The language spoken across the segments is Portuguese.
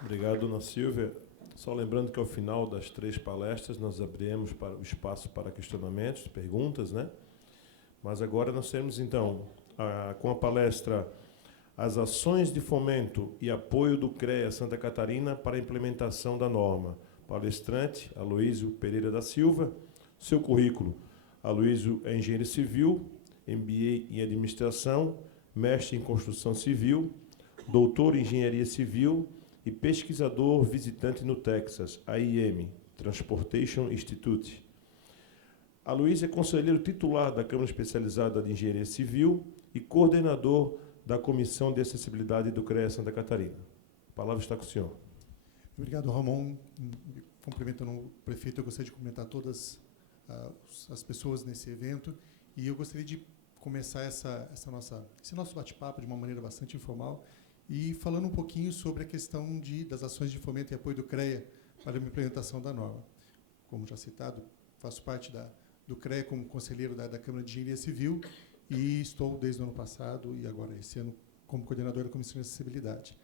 Obrigado, dona Silvia. Só lembrando que ao final das 3 palestras nós abriremos para o espaço para questionamentos, perguntas, né? Mas agora nós temos, então, com a palestra As ações de fomento e apoio do CREA Santa Catarina para a implementação da norma. Palestrante, Aloísio Pereira da Silva. Seu currículo: Aloísio é engenheiro civil, MBA em administração, mestre em construção civil, doutor em engenharia civil e pesquisador visitante no Texas, AIM, Transportation Institute. Aloísio é conselheiro titular da Câmara Especializada de Engenharia Civil e coordenador da Comissão de Acessibilidade do CREA Santa Catarina. A palavra está com o senhor. Obrigado, Ramon. Cumprimentando o prefeito, eu gostaria de cumprimentar todas as pessoas nesse evento e eu gostaria de começar esse nosso bate-papo de uma maneira bastante informal e falando um pouquinho sobre a questão das ações de fomento e apoio do CREA para a implementação da norma. Como já citado, faço parte do CREA como conselheiro da Câmara de Engenharia Civil e estou desde o ano passado e agora esse ano como coordenador da Comissão de Acessibilidade.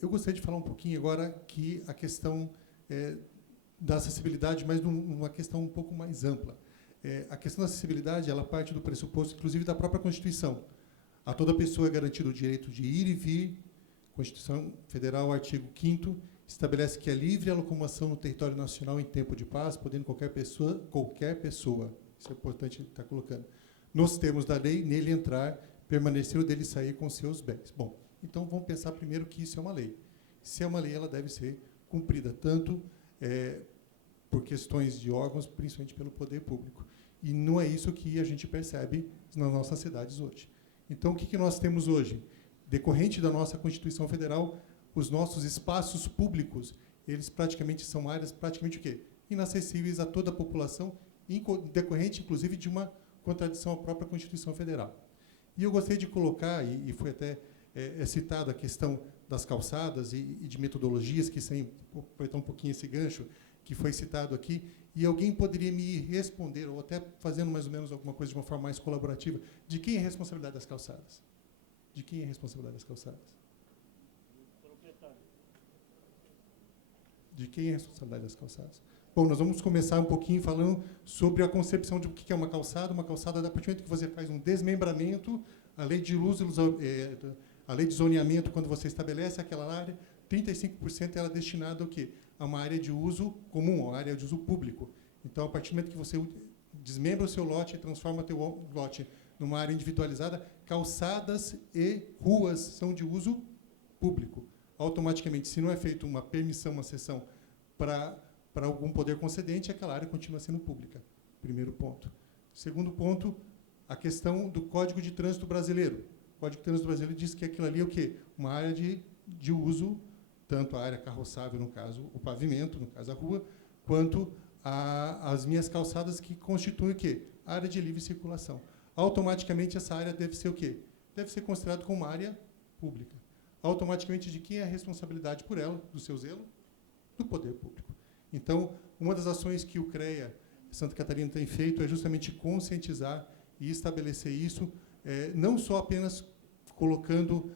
Eu gostaria de falar um pouquinho agora que a questão da acessibilidade, mas numa questão um pouco mais ampla. A questão da acessibilidade, ela parte do pressuposto, inclusive, da própria Constituição. A toda pessoa é garantido o direito de ir e vir. Constituição Federal, artigo 5º, estabelece que é livre a locomoção no território nacional em tempo de paz, podendo qualquer pessoa, isso é importante estar colocando, nos termos da lei, nele entrar, permanecer ou dele sair com seus bens. Bom, então vamos pensar primeiro que isso é uma lei. Se é uma lei, ela deve ser cumprida tanto por questões de órgãos, principalmente pelo poder público. E não é isso que a gente percebe nas nossas cidades hoje. Então, o que nós temos hoje? Decorrente da nossa Constituição Federal, os nossos espaços públicos, eles praticamente são áreas, praticamente o quê? Inacessíveis a toda a população, decorrente, inclusive, de uma contradição à própria Constituição Federal. E eu gostaria de colocar, e foi até citado a questão das calçadas e de metodologias, que sem aproveitar um pouquinho esse gancho, que foi citado aqui, e alguém poderia me responder, ou até fazendo mais ou menos alguma coisa de uma forma mais colaborativa, de quem é a responsabilidade das calçadas? De quem é a responsabilidade das calçadas? De quem é a responsabilidade das calçadas? Bom, nós vamos começar um pouquinho falando sobre a concepção de o que é uma calçada. Uma calçada, a partir do momento que você faz um desmembramento, a lei de a lei de zoneamento, quando você estabelece aquela área, 35% ela é destinada ao quê? A uma área de uso comum, uma área de uso público. Então, a partir do momento que você desmembra o seu lote e transforma o seu lote numa área individualizada, calçadas e ruas são de uso público. Automaticamente, se não é feita uma permissão, uma cessão para algum poder concedente, aquela área continua sendo pública. Primeiro ponto. Segundo ponto, a questão do Código de Trânsito Brasileiro. O Código de Trânsito Brasileiro diz que aquilo ali é o quê? Uma área de uso, tanto a área carroçável, no caso, o pavimento, no caso, a rua, quanto as minhas calçadas, que constituem o quê? A área de livre circulação. Automaticamente, essa área deve ser o quê? Deve ser considerada como uma área pública. Automaticamente, de quem é a responsabilidade por ela, do seu zelo? Do poder público. Então, uma das ações que o CREA Santa Catarina tem feito é justamente conscientizar e estabelecer isso, não só apenas colocando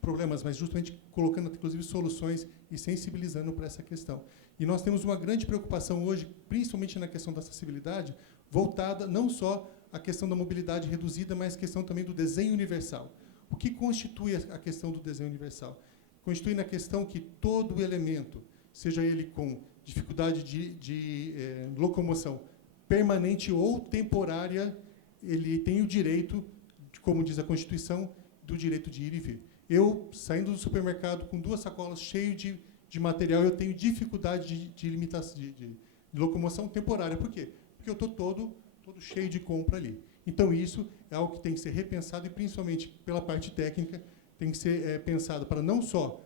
problemas, mas justamente colocando, inclusive, soluções e sensibilizando para essa questão. E nós temos uma grande preocupação hoje, principalmente na questão da acessibilidade, voltada não só à questão da mobilidade reduzida, mas à questão também do desenho universal. O que constitui a questão do desenho universal? Constitui na questão que todo elemento, seja ele com dificuldade de locomoção permanente ou temporária, ele tem o direito, como diz a Constituição, do direito de ir e vir. Eu, saindo do supermercado com 2 sacolas cheias de material, eu tenho dificuldade de limitação, de locomoção temporária. Por quê? Porque eu estou todo cheio de compra ali. Então, isso é algo que tem que ser repensado, e principalmente pela parte técnica, tem que ser pensado para não só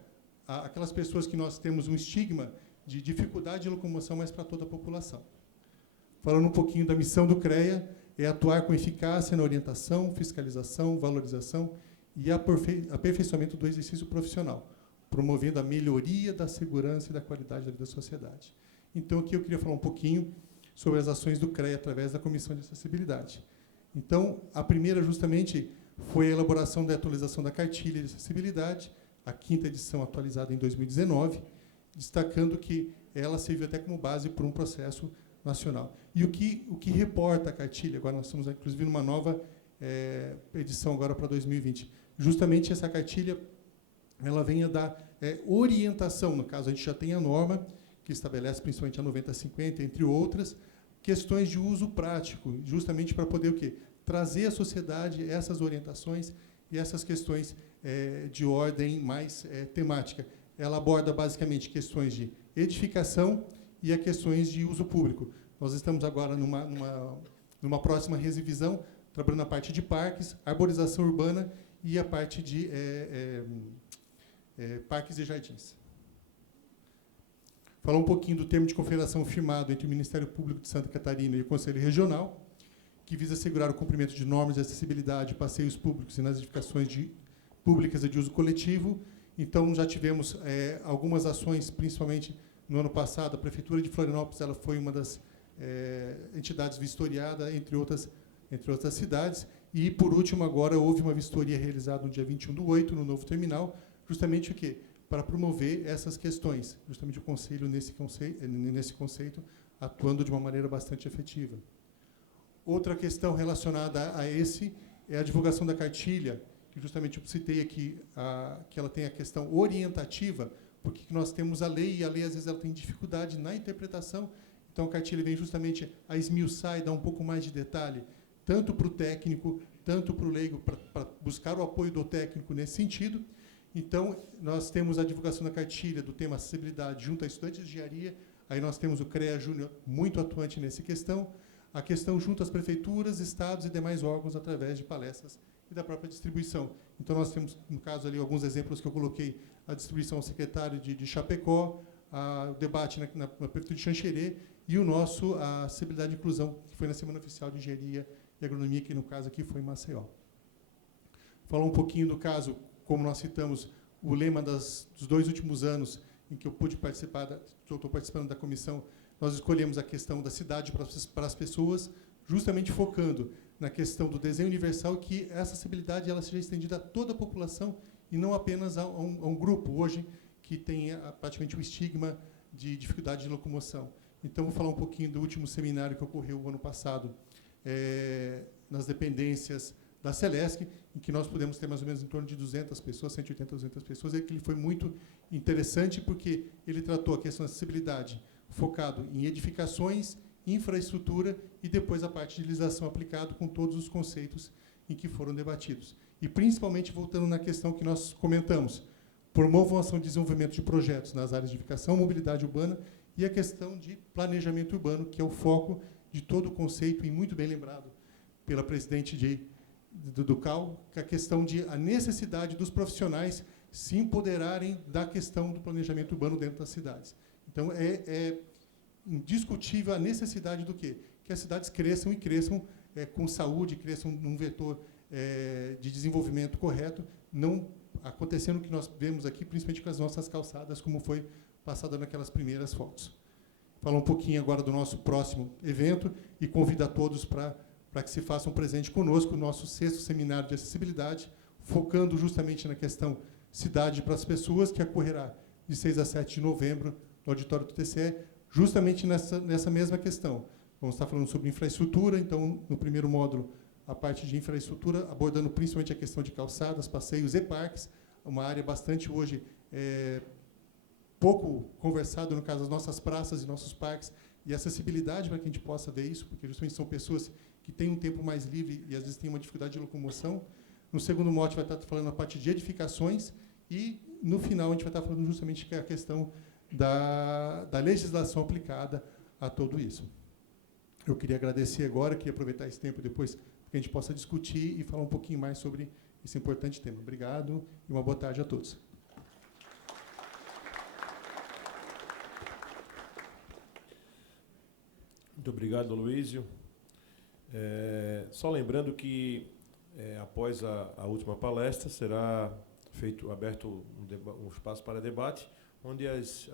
aquelas pessoas que nós temos um estigma de dificuldade de locomoção, mas para toda a população. Falando um pouquinho da missão do CREA, é atuar com eficácia na orientação, fiscalização, valorização e aperfeiçoamento do exercício profissional, promovendo a melhoria da segurança e da qualidade da vida da sociedade. Então, aqui eu queria falar um pouquinho sobre as ações do CREA através da Comissão de Acessibilidade. Então, a primeira, justamente, foi a elaboração da atualização da cartilha de acessibilidade, a 5ª edição atualizada em 2019, destacando que ela serviu até como base para um processo nacional. E o que reporta a cartilha, agora nós estamos, inclusive, numa nova edição agora para 2020, justamente essa cartilha, ela vem a dar orientação, no caso, a gente já tem a norma, que estabelece principalmente a 9050, entre outras, questões de uso prático, justamente para poder o quê? Trazer à sociedade essas orientações e essas questões de ordem mais temática. Ela aborda, basicamente, questões de edificação e as questões de uso público. Nós estamos agora numa próxima revisão, trabalhando na parte de parques, arborização urbana e a parte de parques e jardins. Falar um pouquinho do termo de confederação firmado entre o Ministério Público de Santa Catarina e o Conselho Regional, que visa assegurar o cumprimento de normas de acessibilidade, passeios públicos e nas edificações públicas e de uso coletivo. Então, já tivemos algumas ações, principalmente no ano passado. A Prefeitura de Florianópolis ela foi uma das entidades vistoriadas, entre outras cidades. E, por último, agora houve uma vistoria realizada no dia 21/8, no novo terminal, justamente o quê? Para promover essas questões, justamente o Conselho, nesse conceito, atuando de uma maneira bastante efetiva. Outra questão relacionada a esse é a divulgação da cartilha, que justamente eu citei aqui, que ela tem a questão orientativa, porque nós temos a lei, e a lei, às vezes, ela tem dificuldade na interpretação, então a cartilha vem justamente a esmiuçar e dar um pouco mais de detalhe, tanto para o técnico, tanto para o leigo, para buscar o apoio do técnico nesse sentido. Então, nós temos a divulgação da cartilha do tema acessibilidade junto a estudantes de engenharia, aí nós temos o CREA Júnior muito atuante nessa questão, a questão junto às prefeituras, estados e demais órgãos através de palestras e da própria distribuição. Então, nós temos, no caso, ali alguns exemplos que eu coloquei, a distribuição ao secretário de Chapecó, o debate na prefeitura de Xanxerê e o nosso, a acessibilidade e inclusão, que foi na Semana Oficial de Engenharia e Agronomia, que, no caso, aqui foi em Maceió. Falar um pouquinho do caso, como nós citamos, o lema dos 2 últimos anos em que eu pude participar, que eu estou participando da comissão, nós escolhemos a questão da cidade para as pessoas, justamente focando na questão do desenho universal, que essa acessibilidade ela seja estendida a toda a população e não apenas a um grupo, hoje, que tem praticamente o estigma de dificuldade de locomoção. Então, vou falar um pouquinho do último seminário que ocorreu o ano passado, nas dependências da Celesc, em que nós pudemos ter mais ou menos em torno de 200 pessoas, 180 a 200 pessoas, e que ele foi muito interessante porque ele tratou a questão da acessibilidade focado em edificações, infraestrutura e depois a parte de legislação aplicada com todos os conceitos em que foram debatidos. E principalmente voltando na questão que nós comentamos, promovam a ação de desenvolvimento de projetos nas áreas de edificação, mobilidade urbana e a questão de planejamento urbano, que é o foco de todo o conceito, e muito bem lembrado pela presidente do CAL, que é a questão a necessidade dos profissionais se empoderarem da questão do planejamento urbano dentro das cidades. Então, é indiscutível a necessidade do quê? Que as cidades cresçam e cresçam com saúde, cresçam num vetor de desenvolvimento correto, não acontecendo o que nós vemos aqui, principalmente com as nossas calçadas, como foi passado naquelas primeiras fotos. Falar um pouquinho agora do nosso próximo evento e convido a todos para que se façam presente conosco no nosso 6º Seminário de Acessibilidade, focando justamente na questão Cidade para as Pessoas, que ocorrerá de 6 a 7 de novembro, no auditório do TCE, justamente nessa mesma questão. Vamos estar falando sobre infraestrutura, então, no primeiro módulo, a parte de infraestrutura, abordando principalmente a questão de calçadas, passeios e parques, uma área bastante hoje pouco conversada, no caso, das nossas praças e nossos parques, e acessibilidade para que a gente possa ver isso, porque justamente são pessoas que têm um tempo mais livre e, às vezes, têm uma dificuldade de locomoção. No segundo módulo, vai estar falando a parte de edificações e, no final, a gente vai estar falando justamente a questão da legislação aplicada a tudo isso. Eu queria agradecer agora, queria aproveitar esse tempo depois para que a gente possa discutir e falar um pouquinho mais sobre esse importante tema. Obrigado e uma boa tarde a todos. Muito obrigado, Aloísio. Só lembrando que, após a última palestra, será aberto um espaço para debate, onde as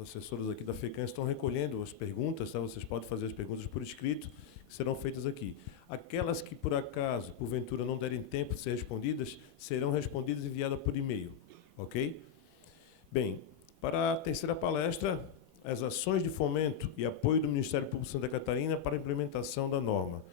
assessoras aqui da FECAM estão recolhendo as perguntas, tá? Vocês podem fazer as perguntas por escrito, que serão feitas aqui. Aquelas que, por acaso, porventura, não derem tempo de ser respondidas, serão respondidas e enviadas por e-mail. Ok? Bem, para a terceira palestra, as ações de fomento e apoio do Ministério Público de Santa Catarina para a implementação da norma.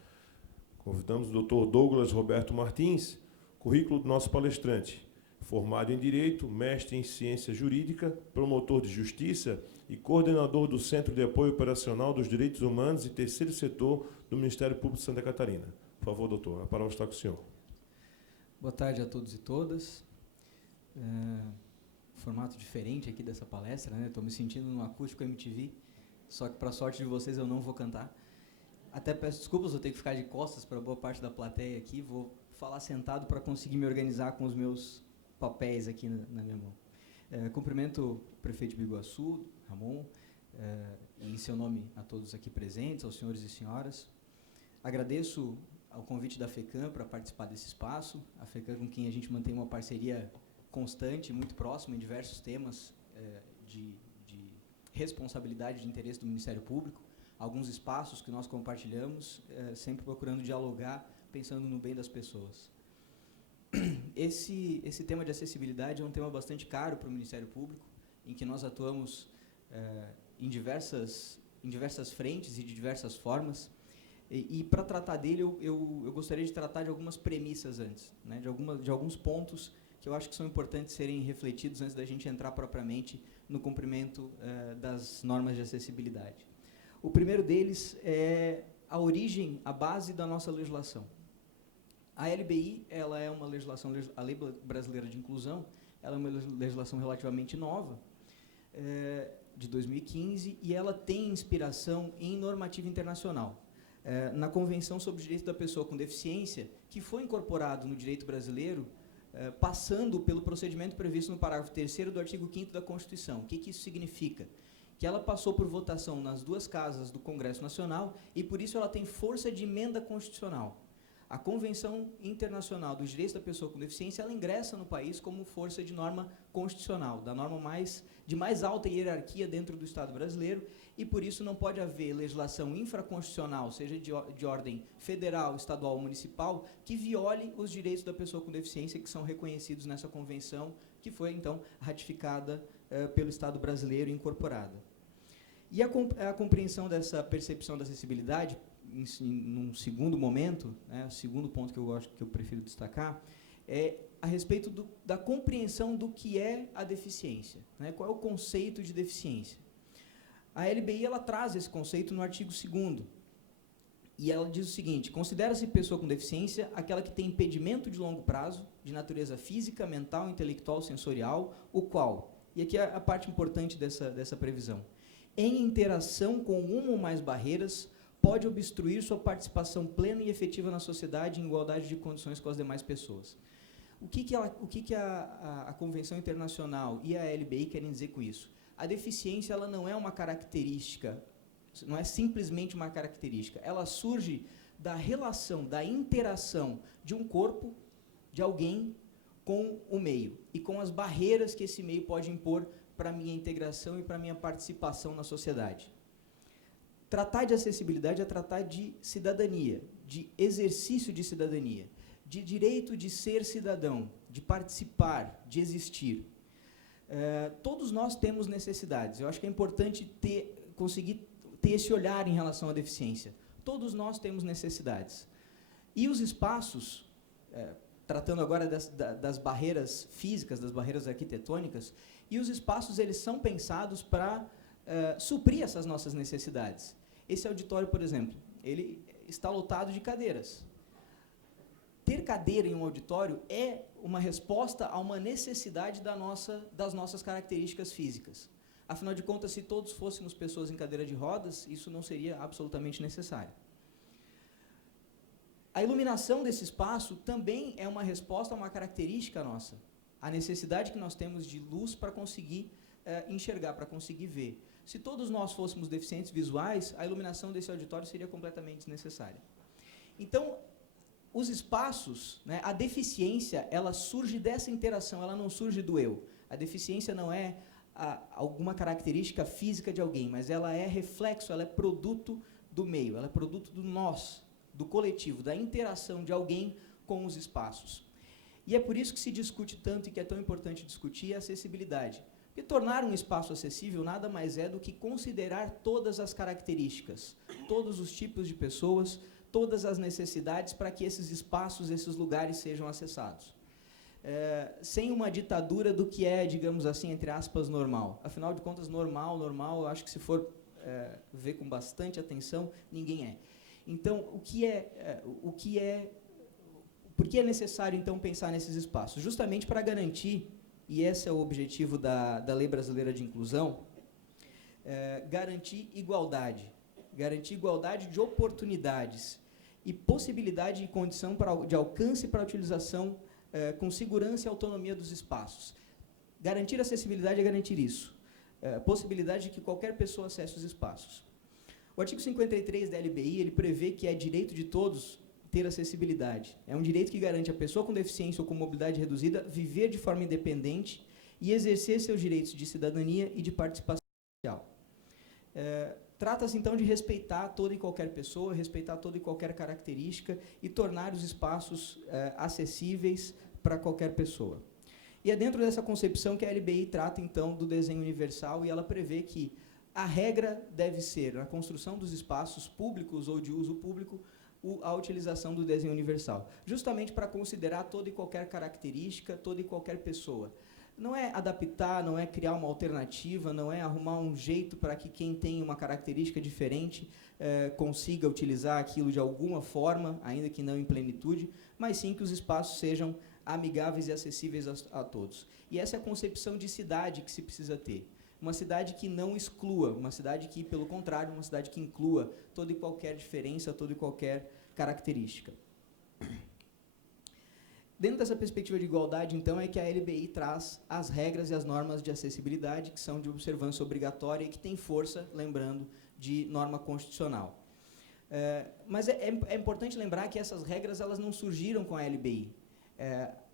Convidamos o Dr. Douglas Roberto Martins, currículo do nosso palestrante, formado em Direito, mestre em Ciência Jurídica, promotor de Justiça e coordenador do Centro de Apoio Operacional dos Direitos Humanos e Terceiro Setor do Ministério Público de Santa Catarina. Por favor, doutor, a palavra está com o senhor. Boa tarde a todos e todas. Formato diferente aqui dessa palestra, né? Estou me sentindo no acústico MTV, só que, para sorte de vocês, eu não vou cantar. Até peço desculpas, vou ter que ficar de costas para boa parte da plateia aqui, vou falar sentado para conseguir me organizar com os meus papéis aqui na minha mão. Cumprimento o prefeito de Biguaçu, Ramon, e em seu nome a todos aqui presentes, aos senhores e senhoras. Agradeço ao convite da FECAM para participar desse espaço, a FECAM com quem a gente mantém uma parceria constante, muito próxima em diversos temas de responsabilidade de interesse do Ministério Público, alguns espaços que nós compartilhamos, sempre procurando dialogar, pensando no bem das pessoas. Esse tema de acessibilidade é um tema bastante caro para o Ministério Público, em que nós atuamos em diversas frentes e de diversas formas. E para tratar dele, eu gostaria de tratar de algumas premissas antes, né, de alguns pontos que eu acho que são importantes serem refletidos antes da gente entrar propriamente no cumprimento das normas de acessibilidade. O primeiro deles é a origem, a base da nossa legislação. A LBI, ela é uma legislação, a Lei Brasileira de Inclusão, ela é uma legislação relativamente nova, de 2015, e ela tem inspiração em normativa internacional. Na Convenção sobre os Direitos da Pessoa com Deficiência, que foi incorporado no direito brasileiro, passando pelo procedimento previsto no parágrafo 3º do artigo 5º da Constituição. O que isso significa? Que ela passou por votação nas duas casas do Congresso Nacional e, por isso, ela tem força de emenda constitucional. A Convenção Internacional dos Direitos da Pessoa com Deficiência, ela ingressa no país como força de norma constitucional, da norma de mais alta hierarquia dentro do Estado brasileiro, e por isso não pode haver legislação infraconstitucional, seja de ordem federal, estadual ou municipal, que viole os direitos da pessoa com deficiência que são reconhecidos nessa convenção, que foi, então, ratificada pelo Estado brasileiro e incorporada. E a compreensão dessa percepção da acessibilidade, num segundo momento, né, o segundo ponto que eu prefiro destacar, é a respeito da compreensão do que é a deficiência, né, qual é o conceito de deficiência. A LBI ela traz esse conceito no artigo 2º, e ela diz o seguinte: considera-se pessoa com deficiência aquela que tem impedimento de longo prazo, de natureza física, mental, intelectual, sensorial, o qual, e aqui é a parte importante dessa previsão, em interação com uma ou mais barreiras, pode obstruir sua participação plena e efetiva na sociedade em igualdade de condições com as demais pessoas. O que a Convenção Internacional e a LBI querem dizer com isso? A deficiência ela não é uma característica, não é simplesmente uma característica, ela surge da relação, da interação de um corpo, de alguém, com o meio e com as barreiras que esse meio pode impor para a minha integração e para a minha participação na sociedade. Tratar de acessibilidade é tratar de cidadania, de exercício de cidadania, de direito de ser cidadão, de participar, de existir. Todos nós temos necessidades. Eu acho que é importante conseguir ter esse olhar em relação à deficiência. Todos nós temos necessidades. E os espaços, tratando agora das barreiras físicas, das barreiras arquitetônicas, e os espaços eles são pensados para suprir essas nossas necessidades. Esse auditório, por exemplo, ele está lotado de cadeiras. Ter cadeira em um auditório é uma resposta a uma necessidade das nossas características físicas. Afinal de contas, se todos fôssemos pessoas em cadeira de rodas, isso não seria absolutamente necessário. A iluminação desse espaço também é uma resposta a uma característica nossa, a necessidade que nós temos de luz para conseguir enxergar, para conseguir ver. Se todos nós fôssemos deficientes visuais, a iluminação desse auditório seria completamente desnecessária. Então, os espaços, né, a deficiência, ela surge dessa interação, ela não surge do eu. A deficiência não é alguma característica física de alguém, mas ela é reflexo, ela é produto do meio, ela é produto do nós, do coletivo, da interação de alguém com os espaços. E é por isso que se discute tanto e que é tão importante discutir a acessibilidade. Porque tornar um espaço acessível nada mais é do que considerar todas as características, todos os tipos de pessoas, todas as necessidades para que esses espaços, esses lugares sejam acessados. Sem uma ditadura do que é, digamos assim, entre aspas, normal. Afinal de contas, normal, eu acho que se for ver com bastante atenção, ninguém é. Então, por que é necessário, então, pensar nesses espaços? Justamente para garantir, e esse é o objetivo da Lei Brasileira de Inclusão, garantir igualdade de oportunidades e possibilidade e condição de alcance para a utilização com segurança e autonomia dos espaços. Garantir acessibilidade é garantir isso. Possibilidade de que qualquer pessoa acesse os espaços. O artigo 53 da LBI, ele prevê que é direito de todos ter acessibilidade. É um direito que garante a pessoa com deficiência ou com mobilidade reduzida viver de forma independente e exercer seus direitos de cidadania e de participação social. Trata-se, então, de respeitar toda e qualquer pessoa, respeitar toda e qualquer característica e tornar os espaços acessíveis para qualquer pessoa. E é dentro dessa concepção que a LBI trata, então, do desenho universal, e ela prevê que a regra deve ser, na construção dos espaços públicos ou de uso público, a utilização do desenho universal, justamente para considerar toda e qualquer característica, toda e qualquer pessoa. Não é adaptar, não é criar uma alternativa, não é arrumar um jeito para que quem tem uma característica diferente consiga utilizar aquilo de alguma forma, ainda que não em plenitude, mas sim que os espaços sejam amigáveis e acessíveis a todos. E essa é a concepção de cidade que se precisa ter. Uma cidade que não exclua, uma cidade que, pelo contrário, uma cidade que inclua toda e qualquer diferença, toda e qualquer característica. Dentro dessa perspectiva de igualdade, então, é que a LBI traz as regras e as normas de acessibilidade, que são de observância obrigatória e que têm força, lembrando, de norma constitucional. Mas é importante lembrar que essas regras elas não surgiram com a LBI.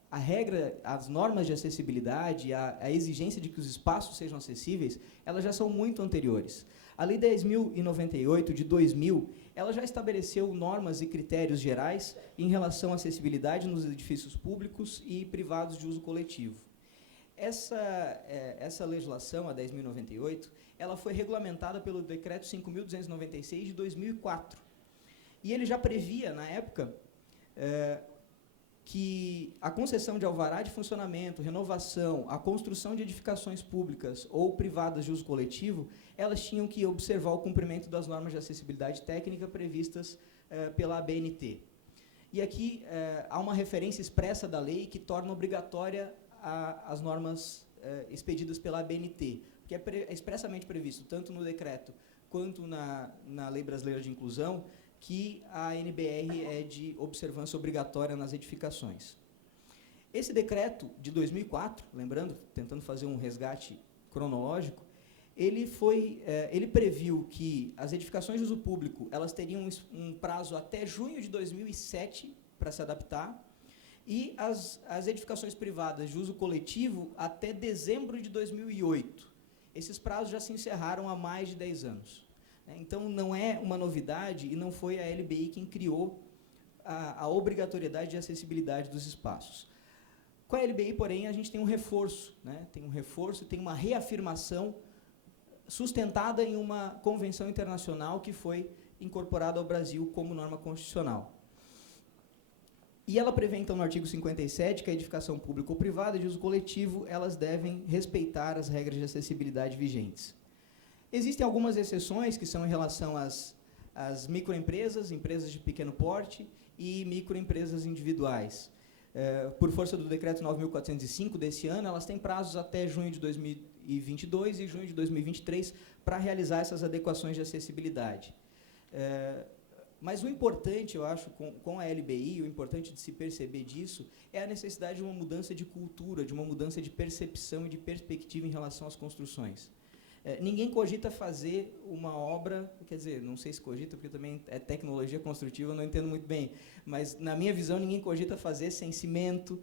A regra, as normas de acessibilidade, a exigência de que os espaços sejam acessíveis, elas já são muito anteriores. A Lei 10.098, de 2000, ela já estabeleceu normas e critérios gerais em relação à acessibilidade nos edifícios públicos e privados de uso coletivo. Essa legislação, a 10.098, ela foi regulamentada pelo Decreto 5.296, de 2004. E ele já previa, na época, que a concessão de alvará de funcionamento, renovação, a construção de edificações públicas ou privadas de uso coletivo, elas tinham que observar o cumprimento das normas de acessibilidade técnica previstas pela ABNT. E aqui há uma referência expressa da lei que torna obrigatória as normas expedidas pela ABNT, que é expressamente previsto, tanto no decreto quanto na Lei Brasileira de Inclusão, que a NBR é de observância obrigatória nas edificações. Esse decreto de 2004, lembrando, tentando fazer um resgate cronológico, ele previu que as edificações de uso público elas teriam um prazo até junho de 2007 para se adaptar, e as edificações privadas de uso coletivo até dezembro de 2008. Esses prazos já se encerraram há mais de 10 anos. Então, não é uma novidade e não foi a LBI quem criou a obrigatoriedade de acessibilidade dos espaços. Com a LBI, porém, a gente tem um reforço, tem uma reafirmação sustentada em uma convenção internacional que foi incorporada ao Brasil como norma constitucional. E ela prevê, então, no artigo 57, que a edificação pública ou privada de uso coletivo, elas devem respeitar as regras de acessibilidade vigentes. Existem algumas exceções que são em relação às microempresas, empresas de pequeno porte e microempresas individuais. Por força do decreto 9.405 desse ano, elas têm prazos até junho de 2022 e junho de 2023 para realizar essas adequações de acessibilidade. Mas o importante, eu acho, com a LBI, o importante de se perceber disso, é a necessidade de uma mudança de cultura, de uma mudança de percepção e de perspectiva em relação às construções. Ninguém cogita fazer uma obra, quer dizer, não sei se cogita, porque também é tecnologia construtiva, eu não entendo muito bem, mas, na minha visão, ninguém cogita fazer sem cimento,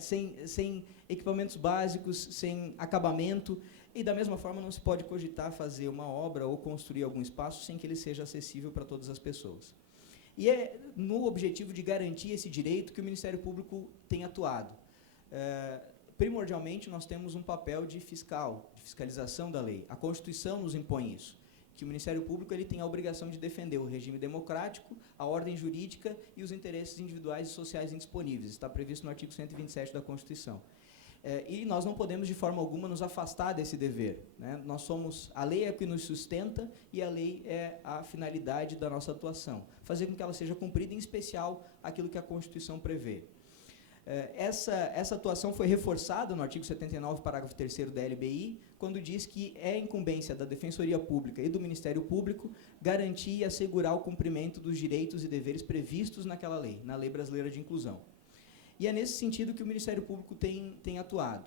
sem equipamentos básicos, sem acabamento, e, da mesma forma, não se pode cogitar fazer uma obra ou construir algum espaço sem que ele seja acessível para todas as pessoas. E é no objetivo de garantir esse direito que o Ministério Público tem atuado. primordialmente, nós temos um papel de fiscalização da lei. A Constituição nos impõe isso, que o Ministério Público ele tem a obrigação de defender o regime democrático, a ordem jurídica e os interesses individuais e sociais indisponíveis. Está previsto no artigo 127 da Constituição. E nós não podemos, de forma alguma, nos afastar desse dever, né? A lei é o que nos sustenta e a lei é a finalidade da nossa atuação. Fazer com que ela seja cumprida, em especial aquilo que a Constituição prevê. Essa atuação foi reforçada no artigo 79, parágrafo 3º da LBI, quando diz que é incumbência da Defensoria Pública e do Ministério Público garantir e assegurar o cumprimento dos direitos e deveres previstos naquela lei, na Lei Brasileira de Inclusão. E é nesse sentido que o Ministério Público tem atuado.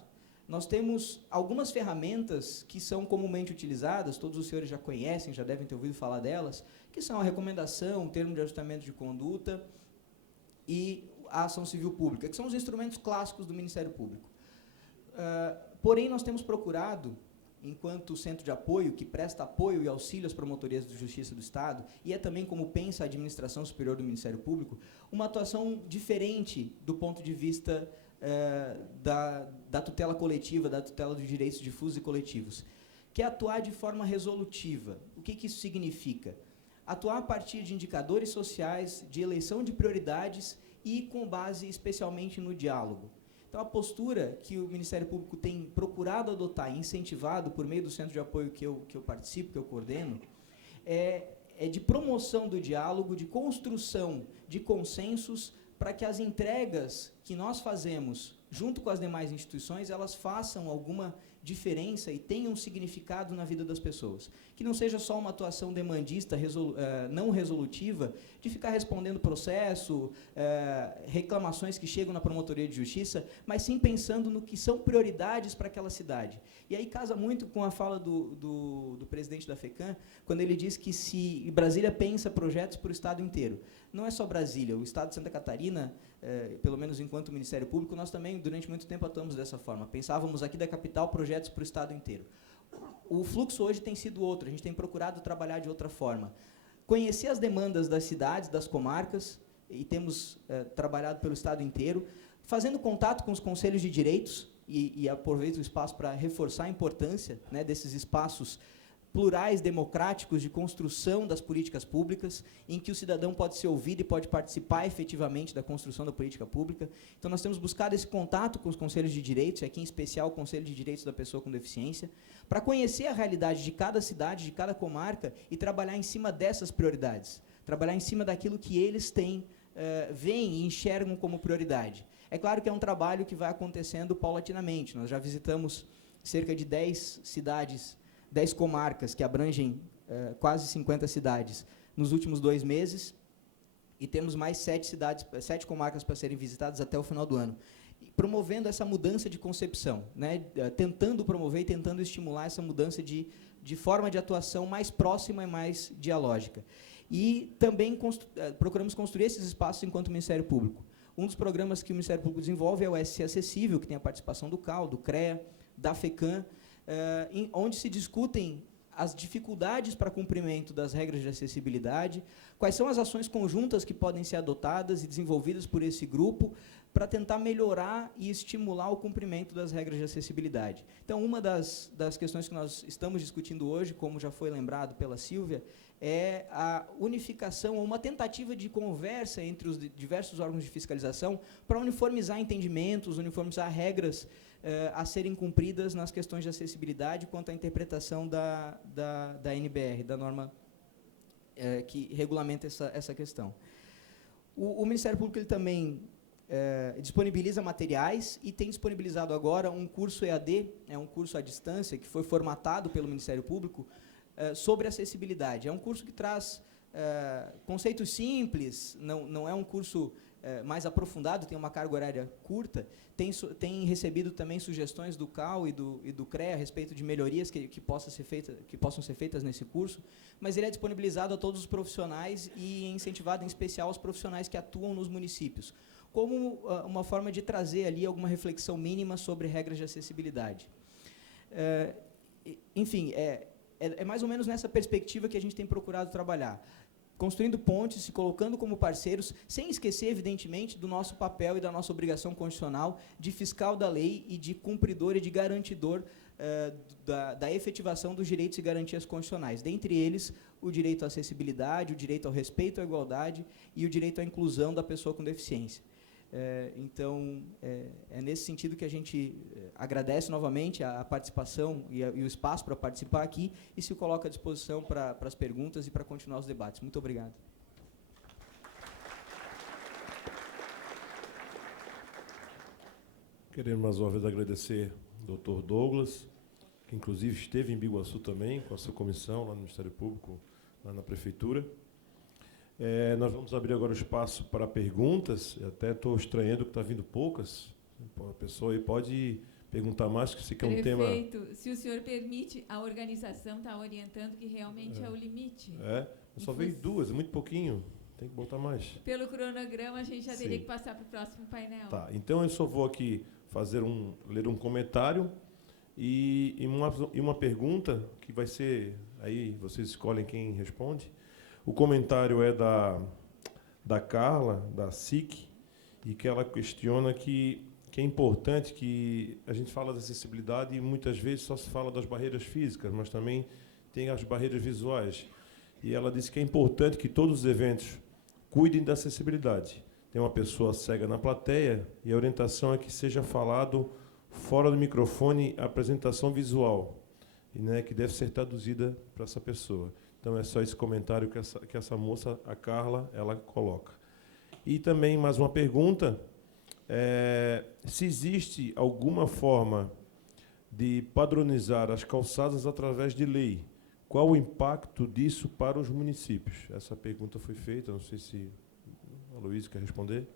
Nós temos algumas ferramentas que são comumente utilizadas, todos os senhores já conhecem, já devem ter ouvido falar delas, que são a recomendação, o termo de ajustamento de conduta e a ação civil pública, que são os instrumentos clássicos do Ministério Público. Porém, nós temos procurado, enquanto centro de apoio, que presta apoio e auxílio às promotorias de justiça do Estado, e é também como pensa a administração superior do Ministério Público, uma atuação diferente do ponto de vista da tutela coletiva, da tutela dos direitos difusos e coletivos, que é atuar de forma resolutiva. O que isso significa? Atuar a partir de indicadores sociais, de eleição de prioridades e com base especialmente no diálogo. Então, a postura que o Ministério Público tem procurado adotar e incentivado por meio do centro de apoio que eu participo, que eu coordeno, é de promoção do diálogo, de construção de consensos para que as entregas que nós fazemos junto com as demais instituições, elas façam alguma diferença e tenham um significado na vida das pessoas. Que não seja só uma atuação demandista, não resolutiva, de ficar respondendo processo, reclamações que chegam na promotoria de justiça, mas sim pensando no que são prioridades para aquela cidade. E aí casa muito com a fala do presidente da FECAM, quando ele diz que se Brasília pensa projetos para o Estado inteiro. Não é só Brasília, o Estado de Santa Catarina, pelo menos enquanto Ministério Público, nós também, durante muito tempo, atuamos dessa forma. Pensávamos aqui da capital projetos para o Estado inteiro. O fluxo hoje tem sido outro, a gente tem procurado trabalhar de outra forma. Conhecer as demandas das cidades, das comarcas, e temos trabalhado pelo Estado inteiro, fazendo contato com os conselhos de direitos, e aproveito o espaço para reforçar a importância, né, desses espaços plurais, democráticos, de construção das políticas públicas, em que o cidadão pode ser ouvido e pode participar efetivamente da construção da política pública. Então, nós temos buscado esse contato com os conselhos de direitos, e aqui em especial o Conselho de Direitos da Pessoa com Deficiência, para conhecer a realidade de cada cidade, de cada comarca, e trabalhar em cima dessas prioridades, trabalhar em cima daquilo que eles veem e enxergam como prioridade. É claro que é um trabalho que vai acontecendo paulatinamente. Nós já visitamos cerca de 10 cidades, 10 comarcas que abrangem quase 50 cidades nos últimos 2 meses, e temos mais 7 comarcas para serem visitadas até o final do ano, promovendo essa mudança de concepção, né, tentando promover e tentando estimular essa mudança de forma de atuação mais próxima e mais dialógica. E também procuramos construir esses espaços enquanto Ministério Público. Um dos programas que o Ministério Público desenvolve é o SC Acessível, que tem a participação do CAL, do CREA, da FECAM, onde se discutem as dificuldades para cumprimento das regras de acessibilidade, quais são as ações conjuntas que podem ser adotadas e desenvolvidas por esse grupo para tentar melhorar e estimular o cumprimento das regras de acessibilidade. Então, uma das questões que nós estamos discutindo hoje, como já foi lembrado pela Sílvia, é a unificação, ou uma tentativa de conversa entre os diversos órgãos de fiscalização para uniformizar entendimentos, uniformizar regras a serem cumpridas nas questões de acessibilidade quanto à interpretação da NBR, da norma que regulamenta essa questão. O Ministério Público ele também disponibiliza materiais e tem disponibilizado agora um curso EAD, um curso à distância, que foi formatado pelo Ministério Público sobre acessibilidade. É um curso que traz conceitos simples, não é um curso mais aprofundado, tem uma carga horária curta, tem recebido também sugestões do CAL e do CREA a respeito de melhorias que possam ser feitas nesse curso, mas ele é disponibilizado a todos os profissionais e incentivado em especial aos profissionais que atuam nos municípios, como uma forma de trazer ali alguma reflexão mínima sobre regras de acessibilidade. Enfim, é mais ou menos nessa perspectiva que a gente tem procurado trabalhar. construindo pontes, se colocando como parceiros, sem esquecer, evidentemente, do nosso papel e da nossa obrigação constitucional de fiscal da lei e de cumpridor e de garantidor da efetivação dos direitos e garantias constitucionais, dentre eles o direito à acessibilidade, o direito ao respeito à igualdade e o direito à inclusão da pessoa com deficiência. Então, é nesse sentido que a gente agradece novamente a participação e o espaço para participar aqui e se coloca à disposição para as perguntas e para continuar os debates. Muito obrigado. Queremos mais uma vez agradecer ao Dr. Douglas, que inclusive esteve em Biguaçu também, com a sua comissão lá no Ministério Público, lá na Prefeitura. Nós vamos abrir agora o espaço para perguntas. Eu até estou estranhando que está vindo poucas. A pessoa aí pode perguntar mais, que se quer um tema... Prefeito, se o senhor permite, a organização está orientando que realmente é o limite. Só veio duas, é muito pouquinho. Tem que botar mais. Pelo cronograma, a gente já Sim. teria que passar para o próximo painel. Tá, então eu só vou aqui ler um comentário e uma pergunta, que vai ser... Aí vocês escolhem quem responde. O comentário é da Carla, da SIC, e que ela questiona que é importante que a gente fala de acessibilidade e muitas vezes só se fala das barreiras físicas, mas também tem as barreiras visuais. E ela disse que é importante que todos os eventos cuidem da acessibilidade. Tem uma pessoa cega na plateia e a orientação é que seja falado fora do microfone a apresentação visual, e, né, que deve ser traduzida para essa pessoa. Então, é só esse comentário que essa moça, a Carla, ela coloca. E também, mais uma pergunta, se existe alguma forma de padronizar as calçadas através de lei, qual o impacto disso para os municípios? Essa pergunta foi feita, não sei se a Luísa quer responder.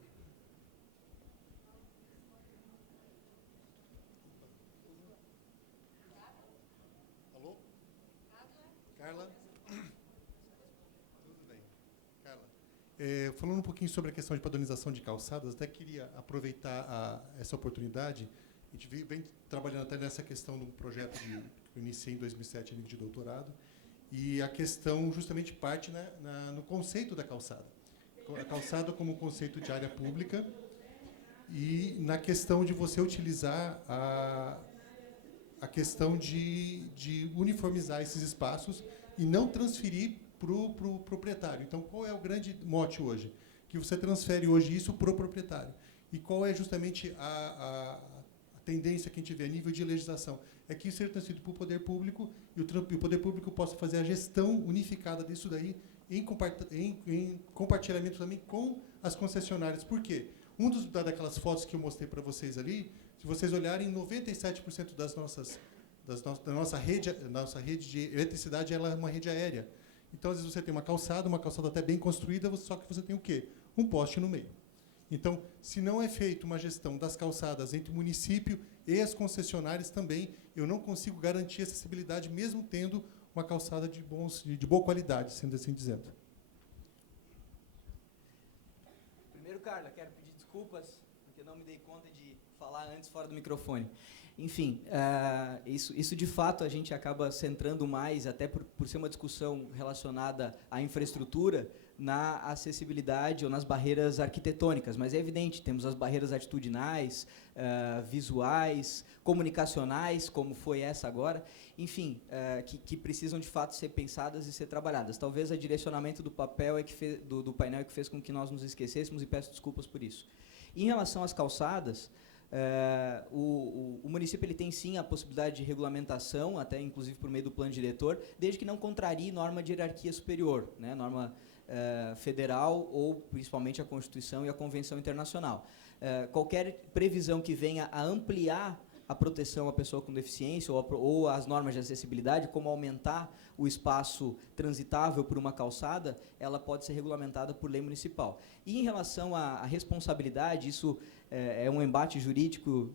Alô? Carla? Tudo bem. Carla, falando um pouquinho sobre a questão de padronização de calçadas, até queria aproveitar essa oportunidade. A gente vem trabalhando até nessa questão de um projeto que eu iniciei em 2007, nível de doutorado, e a questão justamente parte, né, no conceito da calçada. A calçada como conceito de área pública e na questão de você utilizar a questão de uniformizar esses espaços e não transferir para o proprietário. Então, qual é o grande mote hoje? Que você transfere hoje isso para o proprietário. E qual é justamente a tendência que a gente vê a nível de legislação? É que isso seja transferido para o poder público e o poder público possa fazer a gestão unificada disso daí em compartilhamento também com as concessionárias. Por quê? Daquelas fotos que eu mostrei para vocês ali, se vocês olharem, 97% da nossa rede de eletricidade ela é uma rede aérea. Então, às vezes, você tem uma calçada até bem construída, só que você tem o quê? Um poste no meio. Então, se não é feita uma gestão das calçadas entre o município e as concessionárias também, eu não consigo garantir acessibilidade, mesmo tendo uma calçada de boa qualidade, sendo assim dizendo. Primeiro, Carla, quero pedir desculpas, porque não me dei conta de falar antes fora do microfone. Enfim, isso de fato a gente acaba centrando mais, até por ser uma discussão relacionada à infraestrutura, na acessibilidade ou nas barreiras arquitetônicas, mas é evidente, temos as barreiras atitudinais, visuais, comunicacionais, como foi essa agora, enfim, que precisam de fato ser pensadas e ser trabalhadas. Talvez o direcionamento do papel do painel que fez com que nós nos esquecêssemos, e peço desculpas por isso. Em relação às calçadas, o município ele tem sim a possibilidade de regulamentação, até inclusive por meio do plano diretor, desde que não contrarie norma de hierarquia superior, né, norma federal ou principalmente a Constituição e a Convenção Internacional. Qualquer previsão que venha a ampliar a proteção à pessoa com deficiência ou as normas de acessibilidade, como aumentar o espaço transitável por uma calçada, ela pode ser regulamentada por lei municipal. E em relação à responsabilidade, isso é um embate jurídico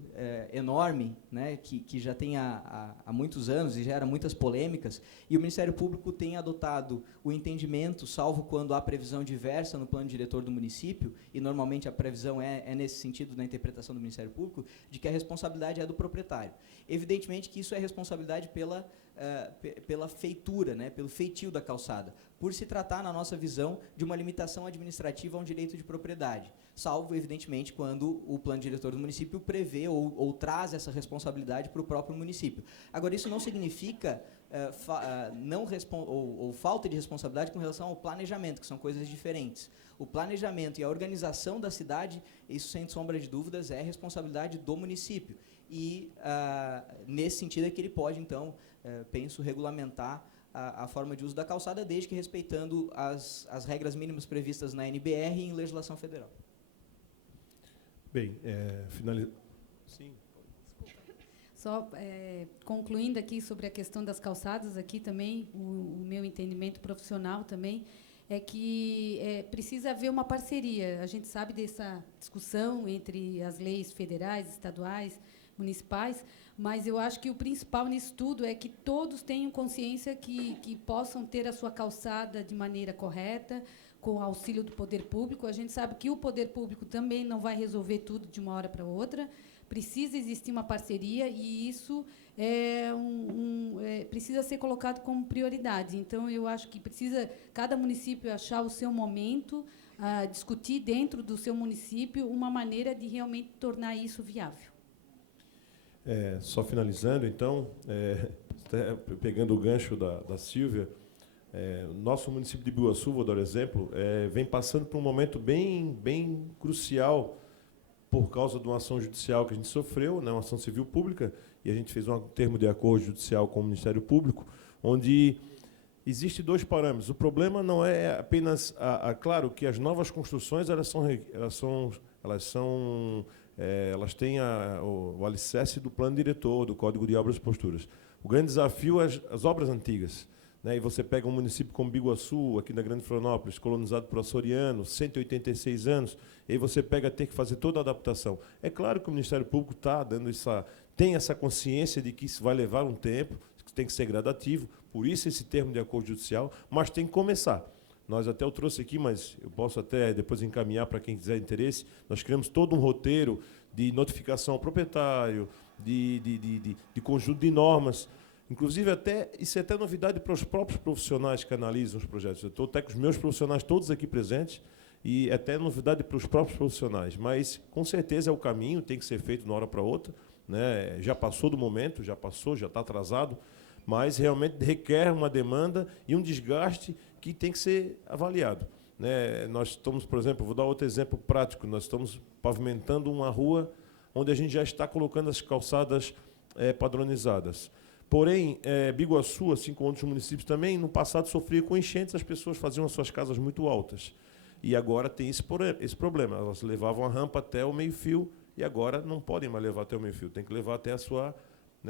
enorme, né, que já tem há muitos anos e gera muitas polêmicas, e o Ministério Público tem adotado o entendimento, salvo quando há previsão diversa no plano diretor do município, e normalmente a previsão é nesse sentido na interpretação do Ministério Público, de que a responsabilidade é do proprietário. Evidentemente que isso é responsabilidade pela feitura, né, pelo feitio da calçada. por se tratar, na nossa visão, de uma limitação administrativa a um direito de propriedade, salvo, evidentemente, quando o plano diretor do município prevê ou traz essa responsabilidade para o próprio município. Agora, isso não significa falta de responsabilidade com relação ao planejamento, que são coisas diferentes. O planejamento e a organização da cidade, isso, sem sombra de dúvidas, é responsabilidade do município. E, nesse sentido, é que ele pode, então, penso, regulamentar a forma de uso da calçada, desde que respeitando as regras mínimas previstas na NBR e em legislação federal. Bem, Sim. Só concluindo aqui sobre a questão das calçadas, aqui também, o meu entendimento profissional também, é que precisa haver uma parceria. A gente sabe dessa discussão entre as leis federais, estaduais, municipais, mas eu acho que o principal nisso tudo é que todos tenham consciência que possam ter a sua calçada de maneira correta, com o auxílio do poder público. A gente sabe que o poder público também não vai resolver tudo de uma hora para outra. Precisa existir uma parceria e isso precisa ser colocado como prioridade. Então, eu acho que precisa cada município achar o seu momento, discutir dentro do seu município uma maneira de realmente tornar isso viável. Só finalizando, então, pegando o gancho da Sílvia, nosso município de Biguaçu, vou dar exemplo, vem passando por um momento bem crucial por causa de uma ação judicial que a gente sofreu, né, uma ação civil pública, e a gente fez um termo de acordo judicial com o Ministério Público, onde existem 2 parâmetros. O problema não é apenas, claro, que as novas construções elas têm o alicerce do plano diretor, do Código de Obras e Posturas. O grande desafio é as obras antigas. Né? E você pega um município como Biguaçu, aqui na Grande Florianópolis, colonizado por açorianos, 186 anos, e aí você ter que fazer toda a adaptação. É claro que o Ministério Público tem essa consciência de que isso vai levar um tempo, que tem que ser gradativo, por isso esse termo de acordo judicial, mas tem que começar. Eu trouxe aqui, mas eu posso até depois encaminhar para quem quiser interesse. Nós criamos todo um roteiro de notificação ao proprietário, de conjunto de normas. Inclusive, isso é até novidade para os próprios profissionais que analisam os projetos. Eu estou até com os meus profissionais todos aqui presentes, e até novidade para os próprios profissionais. Mas, com certeza, é o caminho, tem que ser feito de uma hora para outra. Né? Já passou do momento, já está atrasado, mas realmente requer uma demanda e um desgaste que tem que ser avaliado. Né? Nós estamos, por exemplo, vou dar outro exemplo prático, nós estamos pavimentando uma rua onde a gente já está colocando as calçadas padronizadas. Porém, Biguaçu, assim como outros municípios também, no passado sofria com enchentes, as pessoas faziam as suas casas muito altas. E agora tem esse problema, elas levavam a rampa até o meio-fio e agora não podem mais levar até o meio-fio, tem que levar até a sua...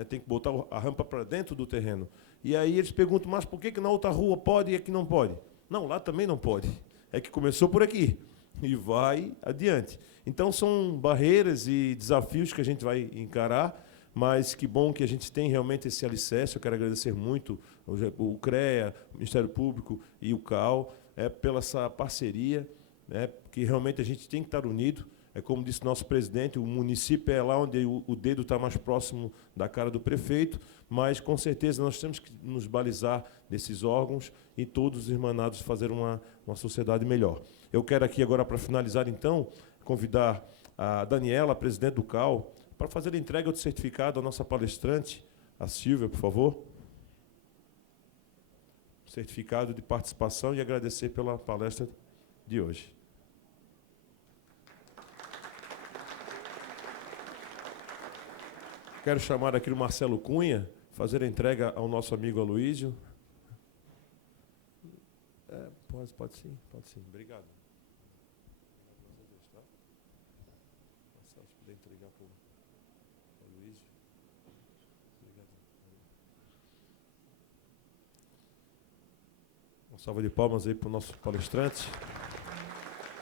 tem que botar a rampa para dentro do terreno. E aí eles perguntam, mas por que na outra rua pode e aqui não pode? Não, lá também não pode. É que começou por aqui e vai adiante. Então, são barreiras e desafios que a gente vai encarar, mas que bom que a gente tem realmente esse alicerce. Eu quero agradecer muito o CREA, o Ministério Público e o CAL pela essa parceria, que realmente a gente tem que estar unido. Como disse nosso presidente, o município é lá onde o dedo está mais próximo da cara do prefeito, mas, com certeza, nós temos que nos balizar desses órgãos e todos os irmanados fazer uma sociedade melhor. Eu quero aqui, agora, para finalizar, então, convidar a Daniela, presidente do CAL, para fazer a entrega do certificado à nossa palestrante, a Sílvia, por favor. Certificado de participação e agradecer pela palestra de hoje. Quero chamar aqui o Marcelo Cunha, fazer a entrega ao nosso amigo Aloísio. Pode sim. Obrigado. Marcelo, se puder entregar para o Aloísio. Obrigado. Uma salva de palmas aí para o nosso palestrante.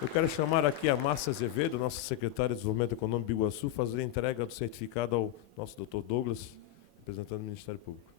Eu quero chamar aqui a Márcia Azevedo, nossa secretária de Desenvolvimento Econômico de Biguaçu, fazer a entrega do certificado ao nosso Dr. Douglas, representante do Ministério Público.